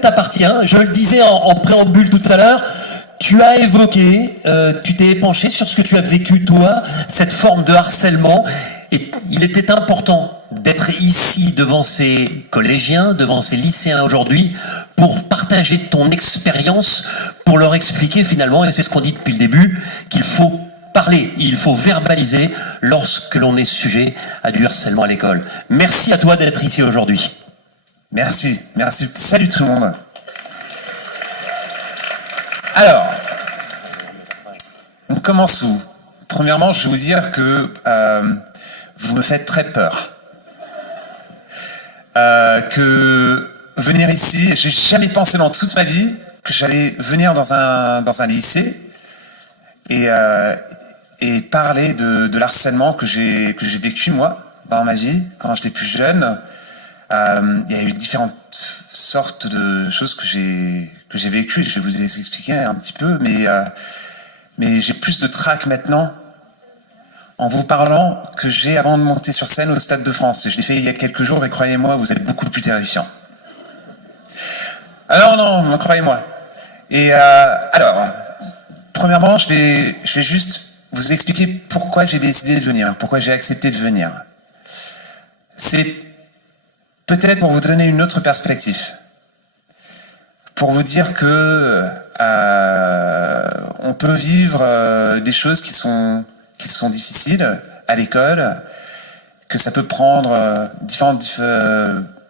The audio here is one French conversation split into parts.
T'appartient, je le disais en préambule tout à l'heure, tu as évoqué, tu t'es épanché sur ce que tu as vécu toi, cette forme de harcèlement, et il était important d'être ici devant ces collégiens, devant ces lycéens aujourd'hui, pour partager ton expérience, pour leur expliquer finalement, et c'est ce qu'on dit depuis le début, qu'il faut parler, il faut verbaliser lorsque l'on est sujet à du harcèlement à l'école. Merci à toi d'être ici aujourd'hui. Merci, merci. Salut tout le monde. Alors, on commence où? Premièrement, je vais vous dire que vous me faites très peur. Que venir ici, j'ai jamais pensé dans toute ma vie que j'allais venir dans un lycée et parler de l'harcèlement que j'ai vécu moi dans ma vie quand j'étais plus jeune. Il y a eu différentes sortes de choses que j'ai vécues. Je vais vous les expliquer un petit peu, mais j'ai plus de trac maintenant en vous parlant que j'ai avant de monter sur scène au Stade de France. Je l'ai fait il y a quelques jours et croyez-moi, vous êtes beaucoup plus terrifiant. Alors non, croyez-moi. Et alors, premièrement, je vais juste vous expliquer pourquoi j'ai décidé de venir, pourquoi j'ai accepté de venir. C'est peut-être pour vous donner une autre perspective, pour vous dire que on peut vivre des choses qui sont difficiles à l'école, que ça peut prendre différentes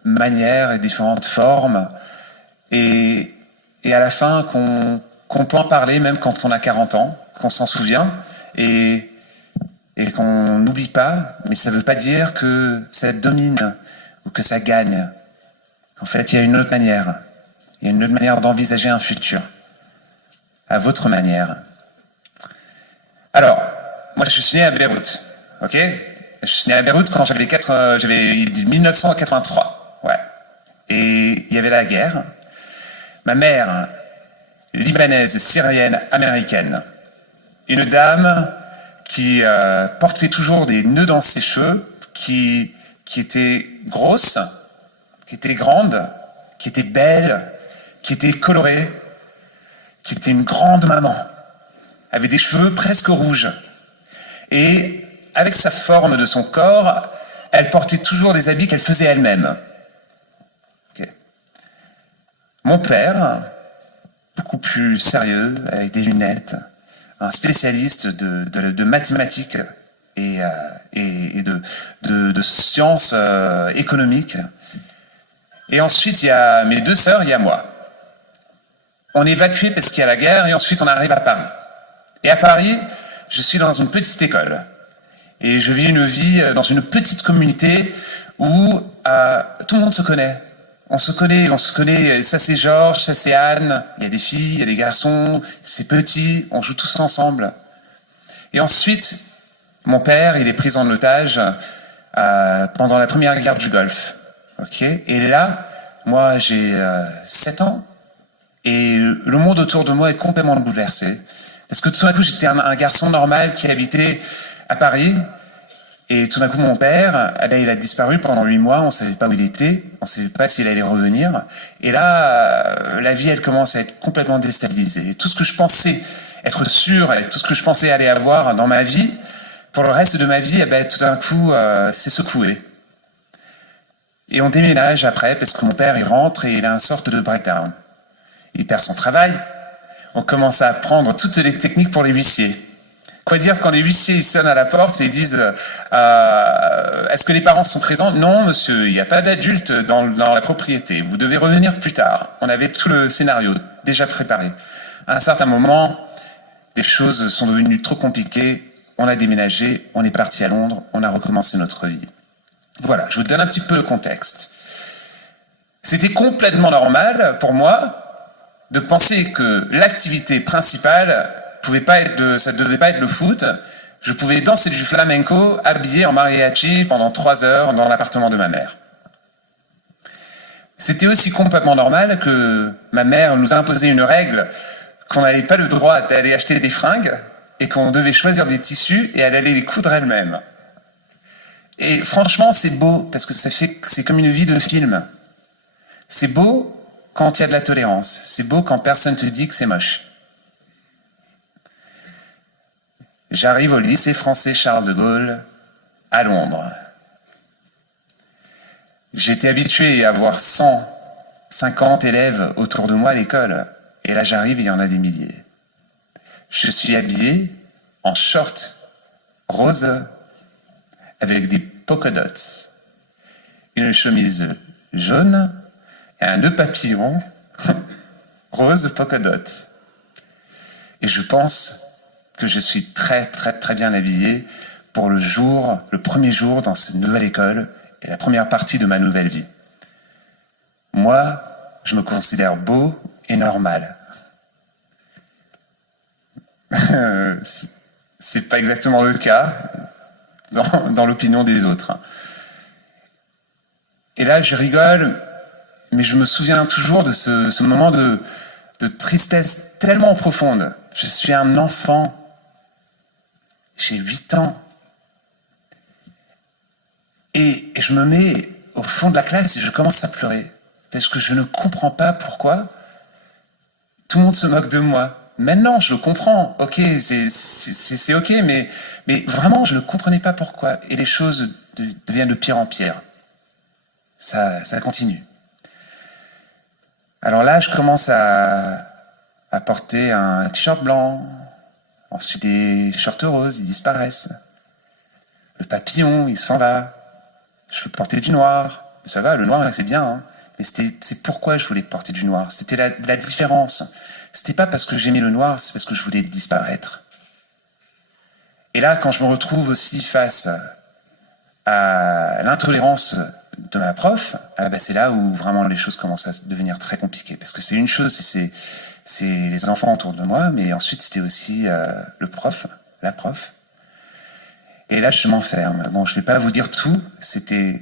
manières et différentes formes, et à la fin qu'on peut en parler même quand on a 40 ans, qu'on s'en souvient, et qu'on n'oublie pas, mais ça ne veut pas dire que ça domine ou que ça gagne. En fait, il y a une autre manière. Il y a une autre manière d'envisager un futur. À votre manière. Alors, moi je suis né à Beyrouth. Ok? Je suis né à Beyrouth quand j'avais 1983. Ouais. Et il y avait la guerre. Ma mère, libanaise, syrienne, américaine. Une dame qui portait toujours des nœuds dans ses cheveux, qui était grosse, qui était grande, qui était belle, qui était colorée, qui était une grande maman, avait des cheveux presque rouges. Et avec sa forme de son corps, elle portait toujours des habits qu'elle faisait elle-même. Okay. Mon père, beaucoup plus sérieux, avec des lunettes, un spécialiste de mathématiques et de sciences économiques. Et ensuite, il y a mes deux sœurs, il y a moi. On est évacué parce qu'il y a la guerre et ensuite on arrive à Paris. Et à Paris, je suis dans une petite école. Et je vis une vie dans une petite communauté où tout le monde se connaît. On se connaît, ça c'est Georges, ça c'est Anne, il y a des filles, il y a des garçons, c'est petit, on joue tous ensemble. Et ensuite, mon père, il est pris en otage pendant la première guerre du Golfe. Okay. Et là, moi j'ai 7 ans, et le monde autour de moi est complètement bouleversé. Parce que tout d'un coup, j'étais un garçon normal qui habitait à Paris, et tout d'un coup, mon père, il a disparu pendant 8 mois, on ne savait pas où il était, on ne savait pas s'il allait revenir, et là, la vie, elle commence à être complètement déstabilisée. Et tout ce que je pensais être sûr, et tout ce que je pensais aller avoir dans ma vie, pour le reste de ma vie, tout d'un coup, c'est secoué. Et on déménage après, parce que mon père, il rentre et il a une sorte de breakdown. Il perd son travail. On commence à apprendre toutes les techniques pour les huissiers. Quoi dire quand les huissiers ils sonnent à la porte et ils disent est-ce que les parents sont présents? Non, monsieur, il n'y a pas d'adulte dans la propriété. Vous devez revenir plus tard. On avait tout le scénario déjà préparé. À un certain moment, les choses sont devenues trop compliquées. On a déménagé, on est parti à Londres, on a recommencé notre vie. Voilà, je vous donne un petit peu le contexte. C'était complètement normal pour moi de penser que l'activité principale ça ne devait pas être le foot. Je pouvais danser du flamenco habillé en mariachi pendant 3 heures dans l'appartement de ma mère. C'était aussi complètement normal que ma mère nous imposait une règle qu'on n'avait pas le droit d'aller acheter des fringues et qu'on devait choisir des tissus et elle allait les coudre elle-même. Et franchement, c'est beau parce que c'est comme une vie de film. C'est beau quand il y a de la tolérance. C'est beau quand personne te dit que c'est moche. J'arrive au lycée français Charles de Gaulle, à Londres. J'étais habitué à avoir 150 élèves autour de moi à l'école. Et là, j'arrive et il y en a des milliers. Je suis habillé en short rose avec des polka dots, une chemise jaune et un nœud papillon rose polka dot. Et je pense que je suis très bien habillé pour le premier jour dans cette nouvelle école et la première partie de ma nouvelle vie. Moi, je me considère beau et normal. C'est pas exactement le cas dans l'opinion des autres. Et là, je rigole, mais je me souviens toujours de ce moment de tristesse tellement profonde. Je suis un enfant, j'ai 8 ans. Et je me mets au fond de la classe et je commence à pleurer. Parce que je ne comprends pas pourquoi tout le monde se moque de moi. Maintenant, je le comprends. Ok, c'est ok, mais vraiment, je ne comprenais pas pourquoi. Et les choses deviennent de pire en pire. Ça continue. Alors là, je commence à porter un t-shirt blanc. Ensuite, les shorts roses, ils disparaissent. Le papillon, il s'en va. Je veux porter du noir. Ça va, le noir, c'est bien. Hein. Mais c'est pourquoi je voulais porter du noir. C'était la différence. C'était pas parce que j'aimais le noir, c'est parce que je voulais disparaître. Et là, quand je me retrouve aussi face à l'intolérance de ma prof, c'est là où vraiment les choses commencent à devenir très compliquées. Parce que c'est une chose, c'est les enfants autour de moi, mais ensuite c'était aussi le prof, la prof. Et là, je m'enferme. Bon, je ne vais pas vous dire tout, c'était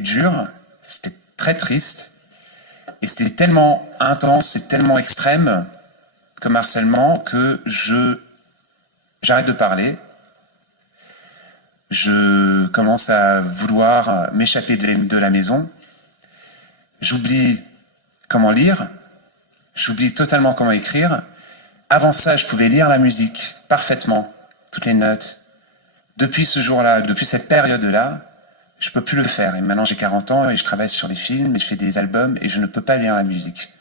dur, c'était très triste, et c'était tellement intense et tellement extrême comme harcèlement que j'arrête de parler. Je commence à vouloir m'échapper de la maison. J'oublie comment lire. J'oublie totalement comment écrire. Avant ça, je pouvais lire la musique parfaitement, toutes les notes. Depuis ce jour-là, depuis cette période-là, je ne peux plus le faire. Et maintenant, j'ai 40 ans et je travaille sur des films et je fais des albums et je ne peux pas lire la musique.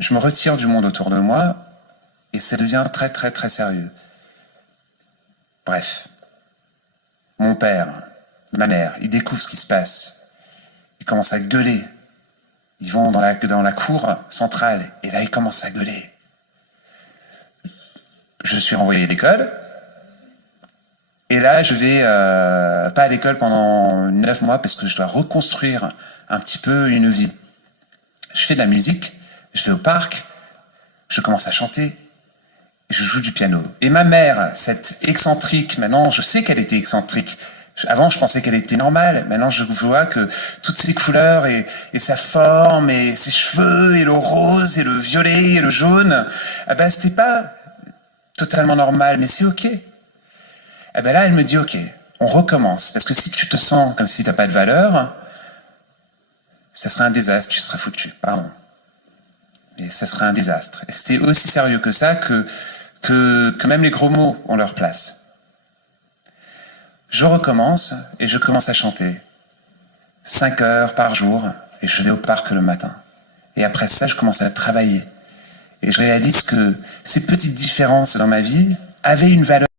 Je me retire du monde autour de moi et ça devient très sérieux. Bref, mon père, ma mère, ils découvrent ce qui se passe. Ils commencent à gueuler. Ils vont dans la cour centrale et là, ils commencent à gueuler. Je suis renvoyé d'école. Et là, je vais pas à l'école pendant 9 mois parce que je dois reconstruire un petit peu une vie. Je fais de la musique, je vais au parc, je commence à chanter, je joue du piano. Et ma mère, cette excentrique, maintenant je sais qu'elle était excentrique. Avant, je pensais qu'elle était normale. Maintenant, je vois que toutes ses couleurs et sa forme et ses cheveux et le rose et le violet et le jaune, c'était pas totalement normal, mais c'est ok. Là, elle me dit, ok, on recommence. Parce que si tu te sens comme si tu n'as pas de valeur, ça serait un désastre, tu serais foutu, pardon. Et ça serait un désastre. Et c'était aussi sérieux que ça, que même les gros mots ont leur place. Je recommence et je commence à chanter. 5 heures par jour, et je vais au parc le matin. Et après ça, je commence à travailler. Et je réalise que ces petites différences dans ma vie avaient une valeur.